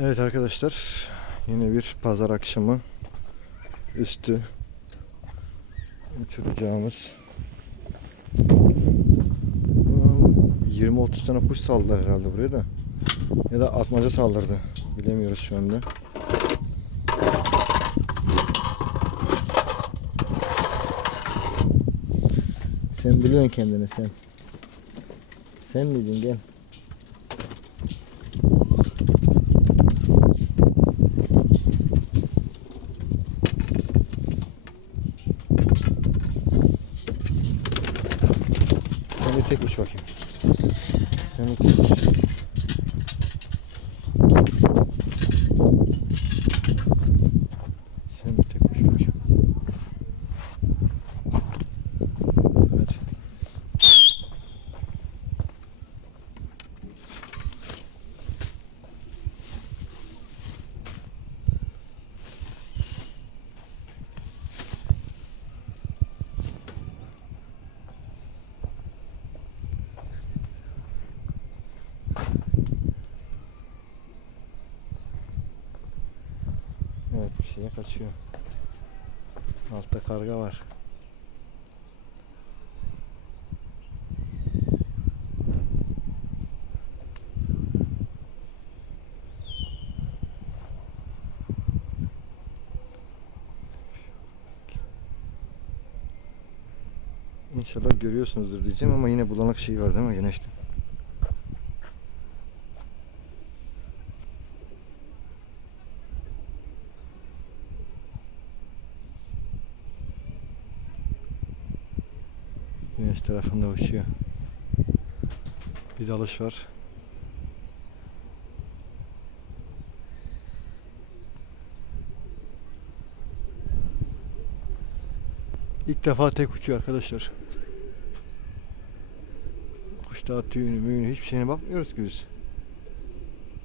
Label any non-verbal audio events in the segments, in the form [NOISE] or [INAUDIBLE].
Evet arkadaşlar yine bir pazar akşamı üstü uçuracağımız Aa, 20-30 tane kuş saldılar herhalde buraya da ya da atmaca saldırdı bilemiyoruz şu anda. Sen biliyorsun kendini sen. Sen miydin gel. Sen bir tek uç bakayım. Sen bir tek uç. Sen bir tek uç bakayım. Hadi. Şeye kaçıyor. Altta karga var. İnşallah görüyorsunuzdur diyeceğim ama yine bulanık şey var değil mi güneşte? Güneş tarafında uçuyor. Bir dalış var. İlk defa tek uçuyor arkadaşlar. Kuş tüyünü, müyünü hiçbir şeyine bakmıyoruz ki biz.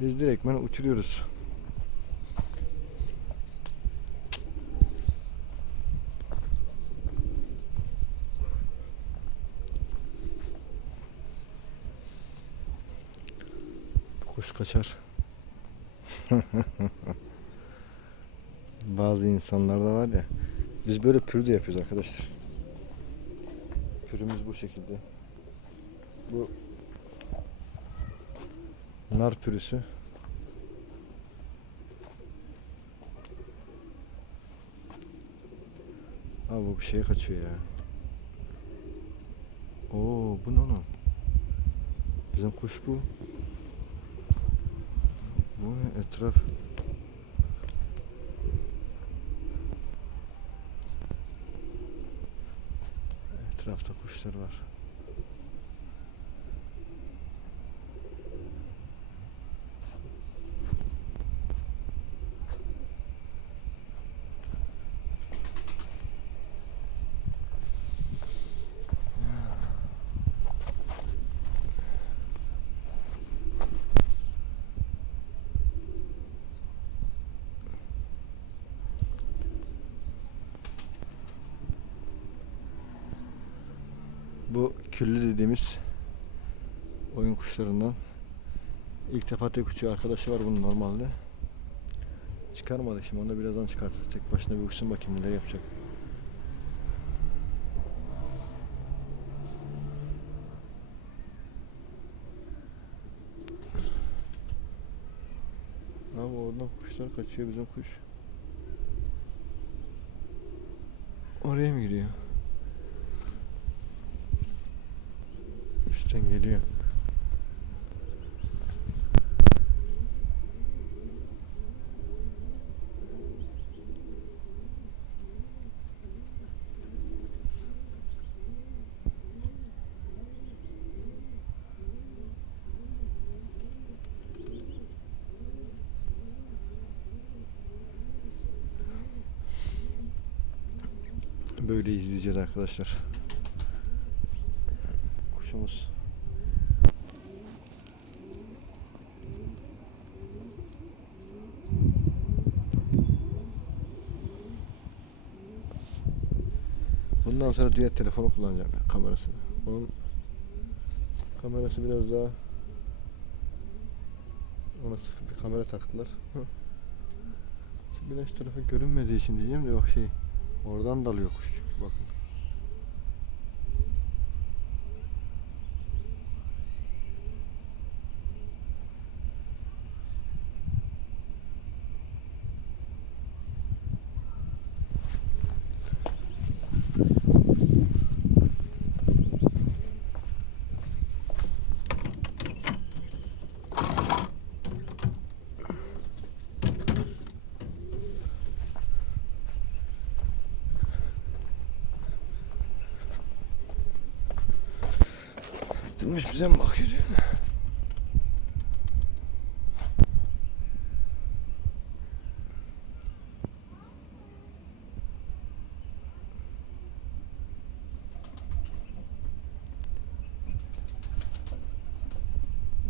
Biz direktmen uçuruyoruz. Kuş kaçar. [LAUGHS] Bazı insanlarda var ya. Biz böyle pürü de yapıyoruz arkadaşlar. Pürümüz bu şekilde. Bu nar pürüsü. Abi bu bir şeye kaçıyor ya. Oo bu ne oğlum? Bizim kuş bu. Bu ne etraf? Etrafta kuşlar var. Bu küllü dediğimiz oyun kuşlarından ilk defa tek uçuyor arkadaşı var bunun normalde. Çıkarmadık şimdi onu da birazdan çıkartırız. Tek başına bir uçsun bakayım neler yapacak. Abi oradan kuşlar kaçıyor bizim kuş. Oraya mı gidiyor? Üstten geliyor. Böyle izleyeceğiz arkadaşlar. Kuşumuz Bundan sonra diğer telefonu kullanacağım kamerasını. Onun kamerası biraz daha Ona sıfır bir kamera taktılar. Güneş tarafı görünmediği için diyeceğim de yok şey. Oradan dalıyor kuş çünkü bakın. Durmuş bize mi bakıyor diyor.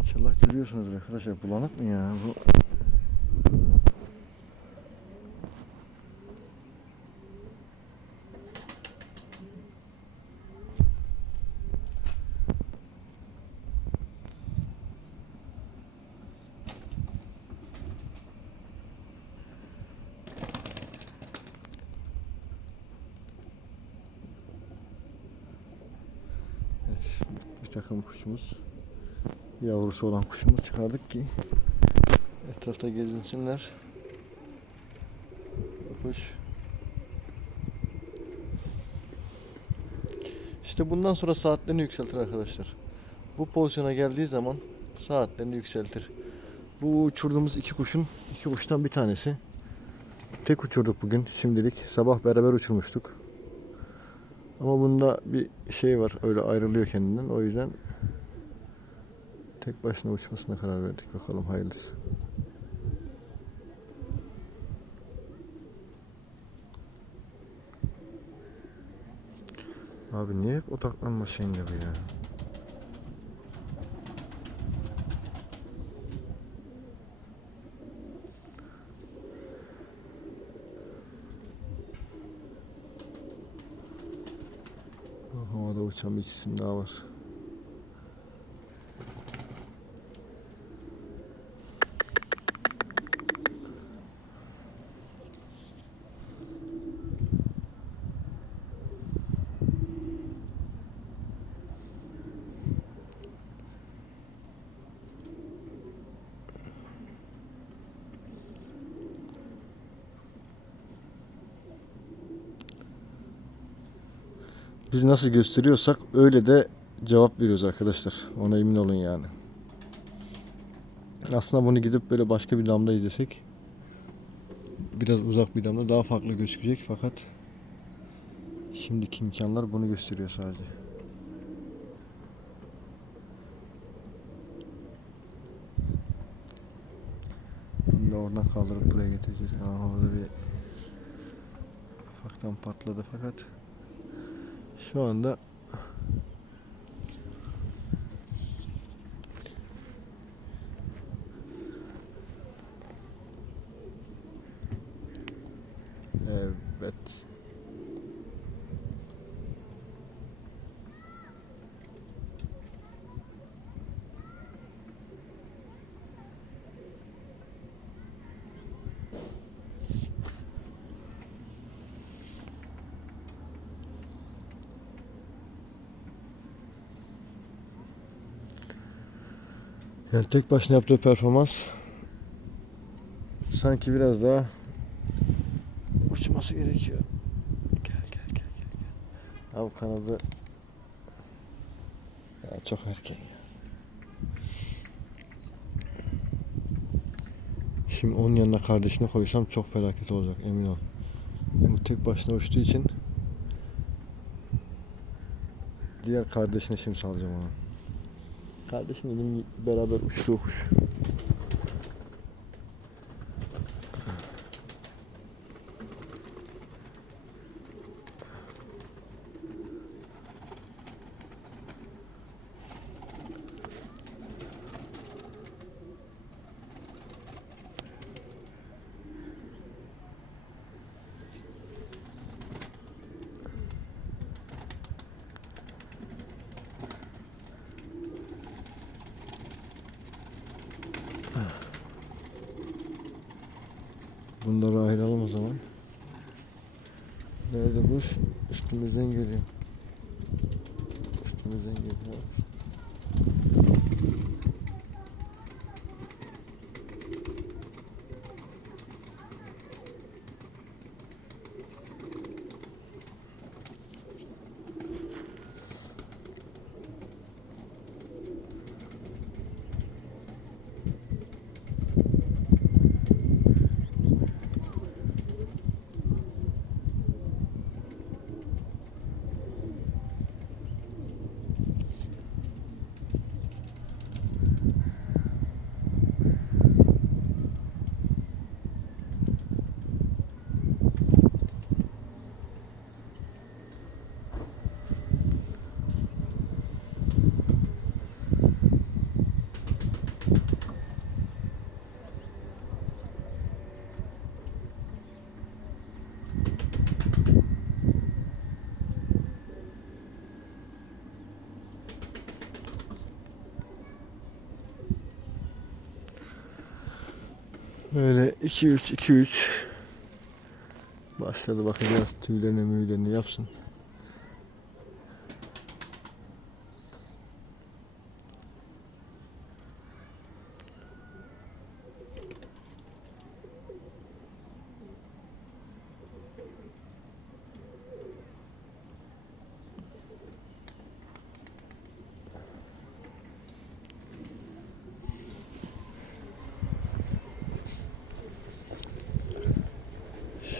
İnşallah görüyorsunuz arkadaşlar. Bulanık mı ya bu? Evet, bir takım kuşumuz, yavrusu olan kuşumuz çıkardık ki etrafta gezinsinler. Bu kuş. İşte bundan sonra saatlerini yükseltir arkadaşlar. Bu pozisyona geldiği zaman saatlerini yükseltir. Bu uçurduğumuz iki kuşun, iki kuştan bir tanesi. Tek uçurduk bugün şimdilik. Sabah beraber uçurmuştuk. Ama bunda bir şey var. Öyle ayrılıyor kendinden. O yüzden tek başına uçmasına karar verdik. Bakalım hayırlısı. Abi niye hep odaklanma şeyinde bu ya? Uçan bir cisim daha var. Biz nasıl gösteriyorsak öyle de cevap veriyoruz arkadaşlar. Ona emin olun yani. Aslında bunu gidip böyle başka bir damda izlesek biraz uzak bir damda daha farklı gözükecek fakat şimdiki imkanlar bunu gösteriyor sadece. Bunu da oradan kaldırıp buraya getireceğiz. Aa, orada bir ufaktan patladı fakat şu anda Evet. Yani tek başına yaptığı performans sanki biraz daha uçması gerekiyor. Gel gel gel gel. gel. Abi kanadı ya çok erken ya. Şimdi onun yanına kardeşini koysam çok felaket olacak emin ol. Bu tek başına uçtuğu için diğer kardeşini şimdi salacağım ona. Kardeşin dedim beraber uçtuğu Bunları ayıralım o zaman. Nerede kuş? Üstümüzden geliyor. Üstümüzden geliyor. Böyle 2 3 2 3 Başladı bakacağız tüylerini müylerini yapsın.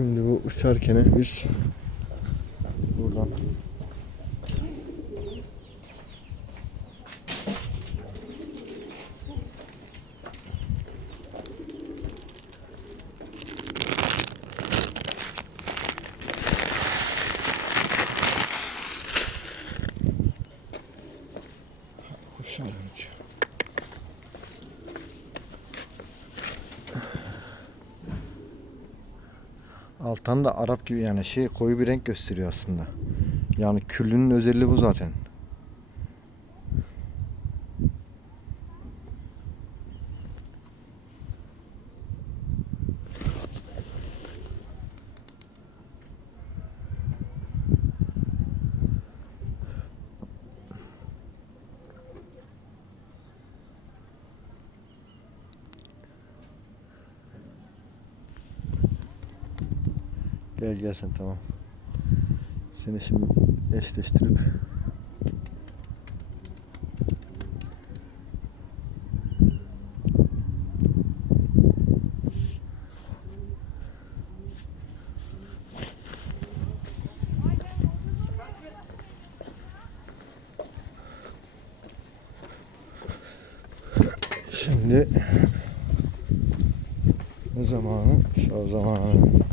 Şimdi bu uçarken biz buradan Kuşlar uçuyor. Altan da Arap gibi yani şey koyu bir renk gösteriyor aslında. Yani küllünün özelliği bu zaten. Gel gel sen tamam. Seni şimdi eşleştirip Şimdi o zamanı şu zamanı